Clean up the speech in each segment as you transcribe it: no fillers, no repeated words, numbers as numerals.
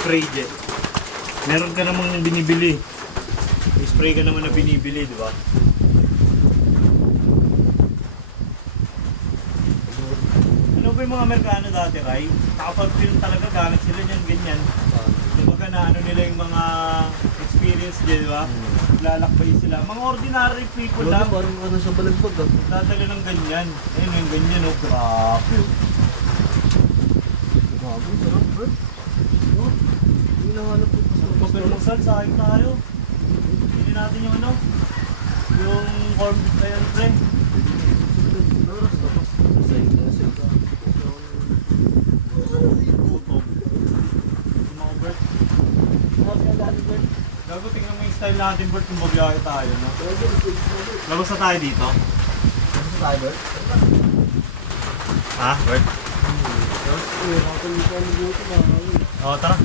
spray jet. Meron ka namang binibili. May spray ka naman na binibili, di ba? Ano ba yung mga Amerikano dati, Ray? Nakapag-film talaga, gamit sila niyan, ganyan. Di ba na ano nila yung mga experience dyan, di ba? Lalakbay sila. Mga ordinary people lang. Parang ano sa balagbag ah. Dadali ng ganyan. Ayun yung ganyan, oh. Grabe. Grabe, sarap bro. Oh, hindi nahanap ko pa Pero magsal, sayang tayo. Hindi natin yung ano, yung corn beef na yan, pre. Gutom. Mga Bert. Gago, tingnan mo yung style natin, Bert, kung babiyahe tayo, no? Labas na tayo dito. Ano tayo bro? Ha, Bert? Oo, tara.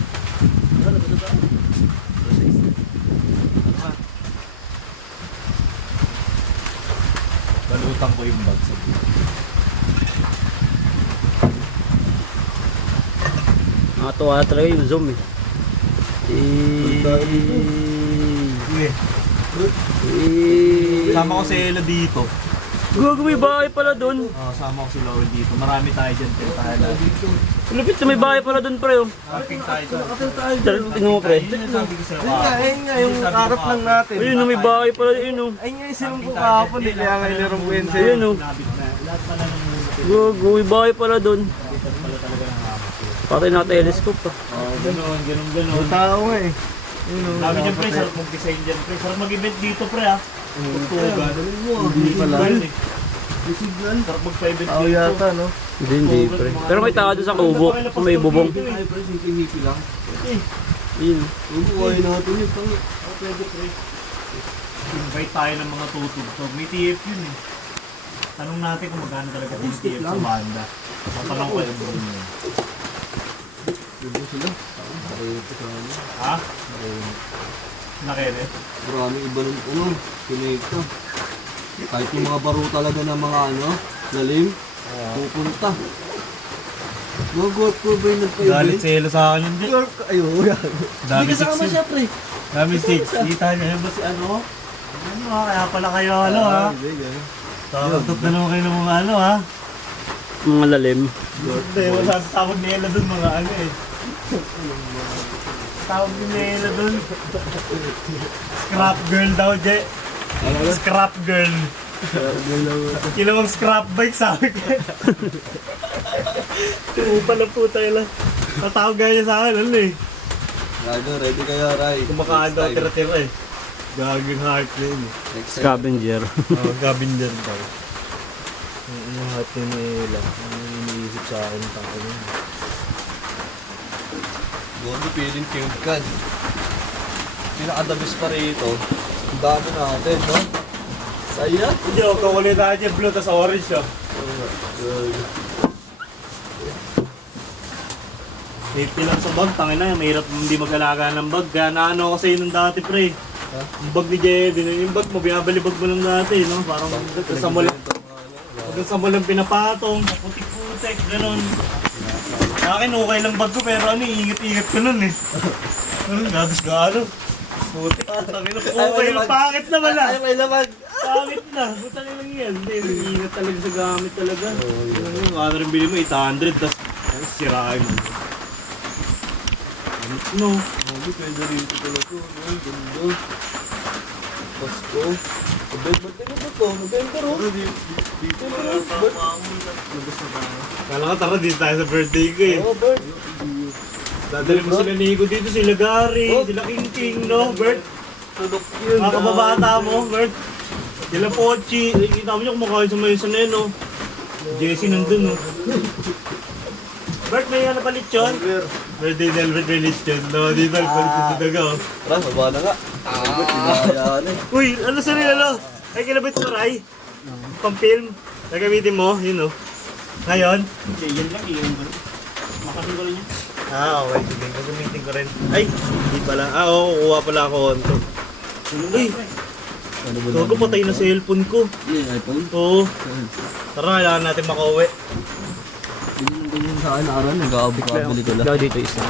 Balutang ko yung bag sa dito. Nakatuwa talaga yung zoom eh. Sama ko si Ella dito. Gago, may bahay pala dun. Sama ko si Lowell dito. Marami tayo dyan. Tayo lahat. Lupit na may bahay pala dun, pre. Oh. Camping tayo dyan. Tingnan mo, pre. Yun yung sabi ko sa'yo. Ayun nga, yung harap lang natin. Ayun, may bahay pala yun. Oh. Ayun nga, isinong ko kahapon eh, kaya nga inarong ko yun sa'yo. Ayun, oh. Nabit na. Lahat pala ng Gago, may bahay pala dun. pala talaga ng hapon. Patay na telescope pa. Ganun. Tao nga eh. Sabi dyan, pre. Sarap mag-design dyan, pre. Sarap mag-event dito, pre, ha. Tutugan. Hindi pala. Signal. Sarap mag-event Tao dito. yata, no? Hindi, pre. Pero may tao dun sa kubo. Kung may bubong. Ay, pre, sinti-hipi lang. Yun. Ubuhay natin yun. Pwede, pre. Invite tayo ng mga tutugtog. May TF yun, eh. Tanong natin kung magkano talaga TF sa banda. Matanong ko yung buong yun. Diba sila? Marami pa sa ano. Ha? Nakere? Marami iba ng ano, kinekta. Kahit yung mga baro talaga ng mga ano, lalim, pupunta. Nagot ko ba yung Galit nagpa-event? si Ella sa akin hindi. Ayun, yan. Dami Hindi kasama six siya, pre. Dami six. Kita niya yun ba si ano? Ano ha? Kaya pala kayo ano ha? Hindi, ganun. Tawag na naman kayo ng mga ano ha? Mga lalim. Hindi, wala tawag ni Ella dun mga ano eh. Tawag ni Ella dun. Scrap girl daw, Je. Scrap girl. Kilawang scrap bike sabi ko. Upa na po tayo lang. Tatawag ganyan sa akin, ano eh. Gago, ready kayo, Ray. Kumakaan daw tira-tira eh. Gagawin heart na yun eh. Next time. Scavenger. Gabin dyan daw. Yung heart na nila. Ano yung iniisip sa akin tao yun. Gondo, feeling cute ka. Pinakadabis pa rito. Ang dami natin, no? Saya? Hindi o, kakulit tayo dyan blue tas orange oh. Safety lang sa bag, tangin na, mahirap hindi mag-alaga ng bag. Kaya naano ko sa'yo nung dati pre. Yung bag ni Jevin, yung bag mo, binabalibag mo lang dati, no? Parang sa mulang pinapatong, putik-putik, ganun. Sa akin okay lang bag ko, pero ano, ingat-ingat ko nun eh. Gabis gano. Putik, tangin na, okay lang, pangit naman ah. Ay, may lamag. Pangit na, buta na lang yan. Hindi, ingat talaga sa gamit talaga. Ano rin bili mo, 800, tas sirain mo. No. Hindi, pwede rito talaga. Ay, ganda. Pasko. November, tingnan mo to. November, oh. Dito na lang. Kala ka tara, dito tayo sa birthday ko eh. Oh, Bert. Dadali mo sila Nico dito, sila Gary, sila King King, no, Bert? Tulok yun. Mga kababata mo, Bert. Sila Pochi, kita mo niya kumakain sa may sana no. Jessie nandun, no. Bert, may ano palit yun? Birthday na Albert may list yun. No, dito, palit yung daga, oh. Tara, baba na nga. Ayan eh. Uy, ano sa nila, ay kinabit mo, Ray? Pang-film? Nagamitin mo, yun, no. Ngayon? Hindi, yan lang yun. Makasin ko rin yan. Okay, sige. Gagamitin ko rin. Ay, hindi pala. Oo, kukuha pala ako onto. Uy, Ano ba gago patay na cellphone ko. Yung iPhone? Oo. Tara, kailangan natin makauwi. Ganyan sa akin, Aran. Nag-aabot-abali ko lang. Ikaw dito isa.